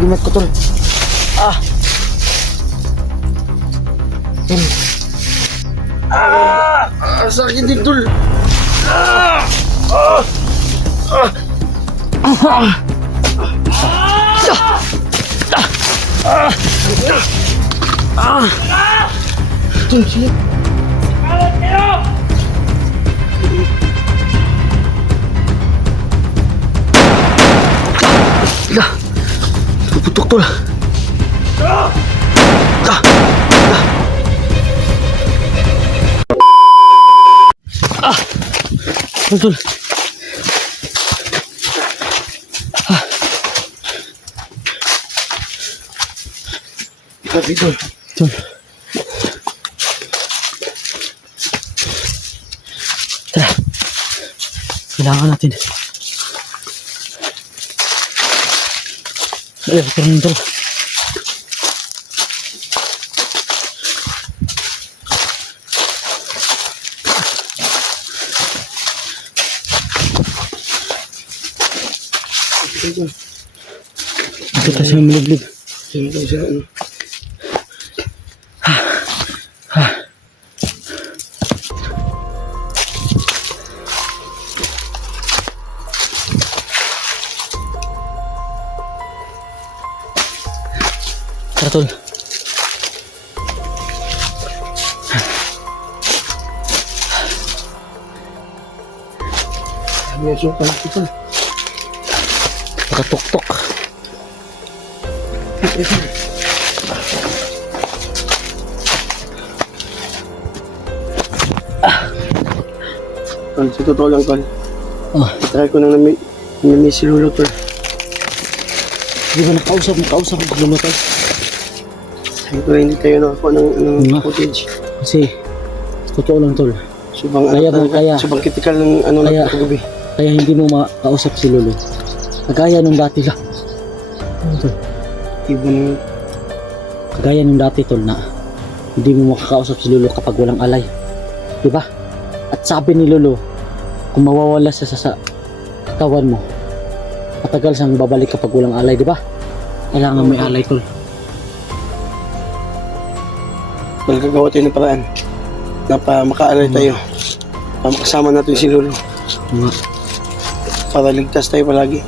agimat ko tol. Ah. Tol. Sakit din tol. Tol, sige. Ila. Puputok tol. Tol. Tol. Tol. Tara. Kailangan natin. Ayan, ito tol. Ito kasi yung milaglig. Ito siya ano. Tara tol. May suka na ito. Nakatuktok. Tol, sa totoo lang tol. Try ko nang nami si Lolo tol. Hindi ba nakausap ko si Lolo tol? Sabi ko hindi tayo nakakuha ng footage. Kasi, totoo lang tol. Subang kritikal ng ano na kagabi. Kaya hindi mo makausap si Lolo. Kagaya nung dati lang. Tol. Ibang... Kagaya nung dati tol na hindi mo makakausap si Lolo kapag walang alay. Diba? At sabi ni Lolo, kung mawawala siya sa katawan mo, matagal siyang babalik kapag walang alay, diba? Kailangan may alay tol. Magagawa tayo ng paraan na makaalay tayo. Makasama natin si Lolo. Para ligtas tayo palagi.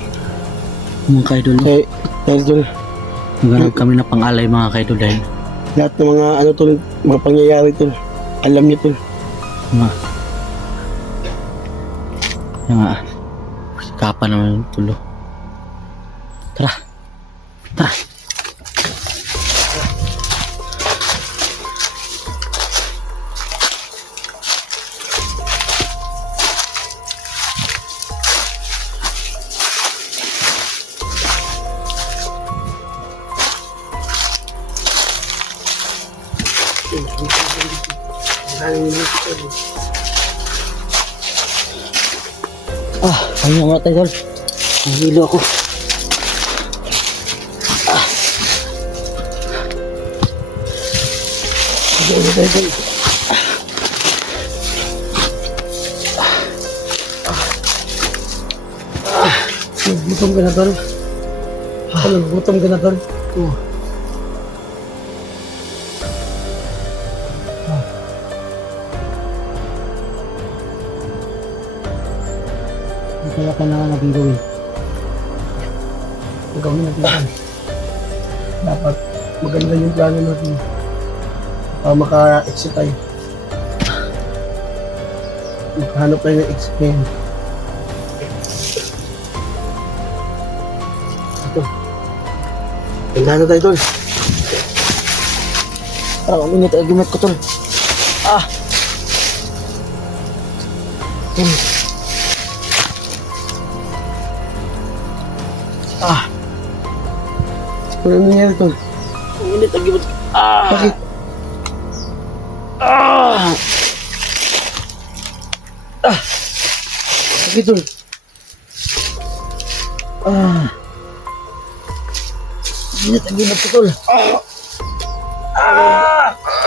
Mga kaidol. Dahil tol, maghanap kami na pang-alay mga kaidol dahil lahat ng mga ano tol, mga pangyayari tol, alam niya tol. Kapan naman tulo. Tara. Tara. Pahinga muna tayo tol. Nahilo ako. Sige tayo tol. Gutom ka na tol. Gutom ka na tol. Kaya kailangan natin gawin. Gawin natin yan. Dapat maganda yung plano natin. Maka-exit tayo. Maghanap tayo ng exit ngayon. Ito. Tingnan na tayo tol. Parang uminit ay gimat ko tol. Ano nangyari tol? Uminit ang gimat ko. Bakit? Bakit tol? Uminit ang gimat ko tol.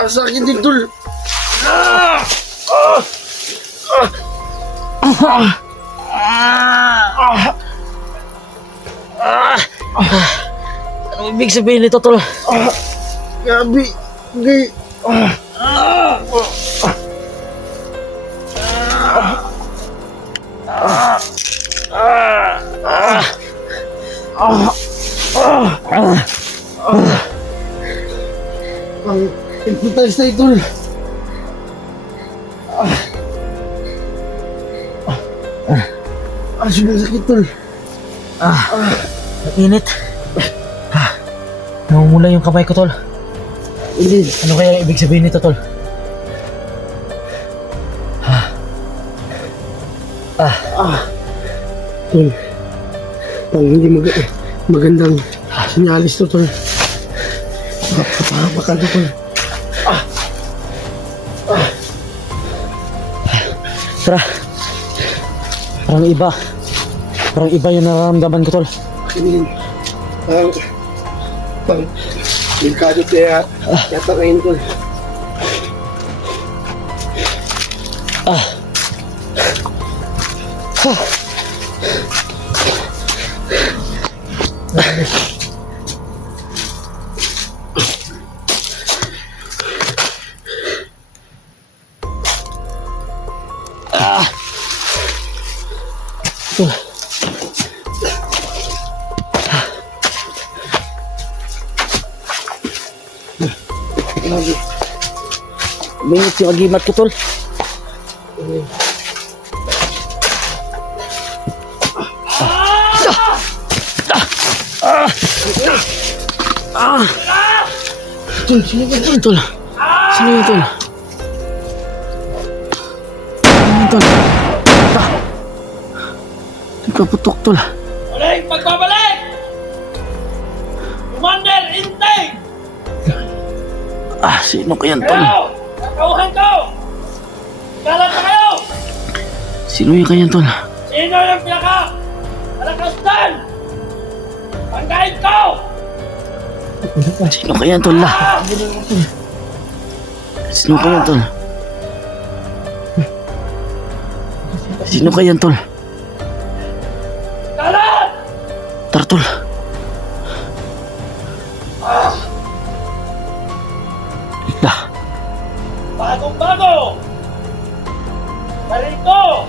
Sakit din tol. Ano ibig sabihin nito, tol? Gabi. Hindi. Ang importante na ito. Sobrang sakit, tol. Ang init. Namumula yung kamay ko, tol. Hindi. Ano kaya ibig sabihin nito, tol? Tol. Pang hindi magandang sinyalis to, tol. Papahapakan to, tol. Tara. Parang iba yung nararamdaman ko, tol. Hindi. Pang delikado kaya yata ngayon, tol. Minit yung agimat ko, tol. Tol, sino ba, tol? Tol. Sino yun, tol? Sino yun, tol? Nagpaputok, tol. Balik! Pagbabalik! Commander, intake! Sino kaya, tol? Kayo! Kakauhan ko! Kalat na kayo! Sino yung kaya, tol? Sino yung pinaka? Malakas doon! Pangkain ko! Sino kaya, tol? Sino kaya, tol? Sino kaya, tol? Kalat! Tara, tol. Bagong-bago! Balik ko!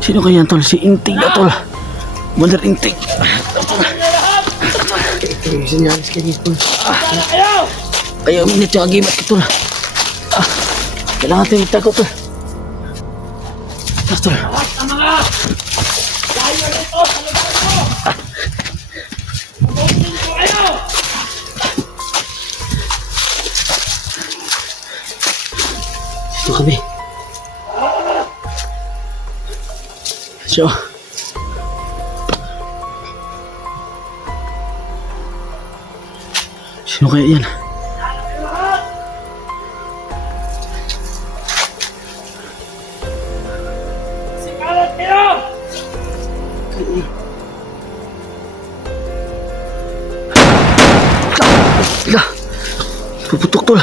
Sino kaya, tol? Si Inting na, tol. Mother Inting. Hindi na lahat! Ito yung sinyalis kayo, tol. Kala kayo! Ayaw, minit yung agimat ko, tol. Kailangan tayo magtago, tol. Tara, tol. Lahat ng mga layo nito sa lugar ko! Pumuntin ko kayo! Dito kami. So. Sino kaya yan? Sikalat kayo! Puputok, tol.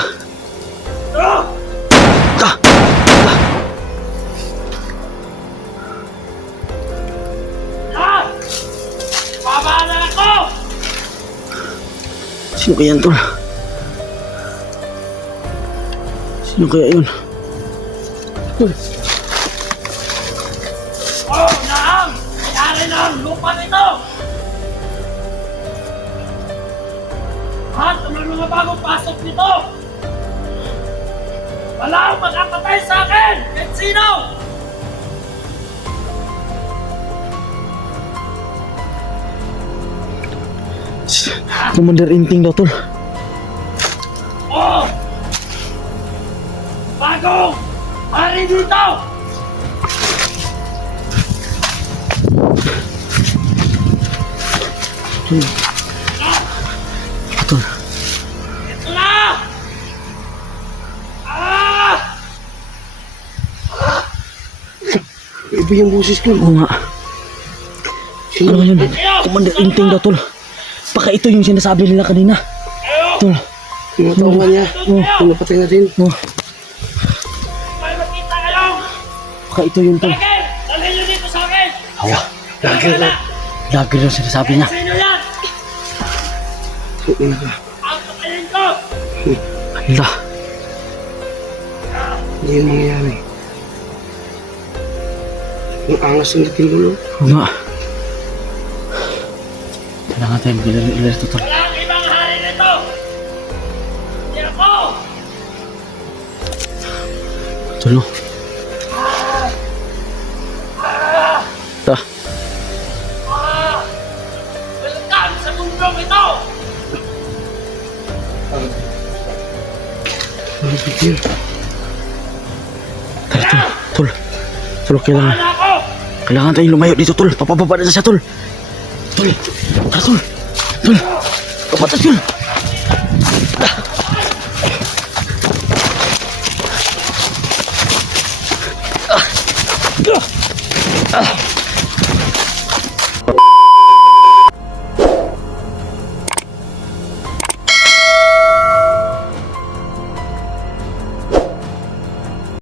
Lahat! Babaan na ako! Sino kaya yan, tol? Sino kaya yun? Oh, naam! Mayari ng lupa nito! Lahat ng mga bagong pasok nito! Wala akong makapatay sa akin! Kahit sino! Commander Inting daw, tol. Oh! Bagong! Hari dito! Tol. Ito na! Ah! Iba yung boses ko. Oo nga. Ano yun? Commander Inting daw, tol. Baka ito yung sinasabi nila kanina. Tol. Yung mga taungan niya. Yung napatay natin. May makita kayo! Baka ito yung, tol. Bakit? Dalhin nyo dito sa akin! Hawa. Lagi na! Lagi yung sinasabi niya. Sino yan? Ina ka. Ang kakainin ko! Hala. Hindi yun mangyayari. Ang angas ng dating gulo. Oo nga. Kailangan tayo mag-ilar ito, tol. Walang ibang hari nito! Hindi ako! Tol, no? Ta. Welcome sa mundong ito! Ano ba yun? Tara, tol. Tol. Tol, kailangan. Wala ako! Kailangan tayong lumayo dito, tol. Papababa na siya, tol. Tol. Tara, tol. Tol. Kapatas yun. Ah.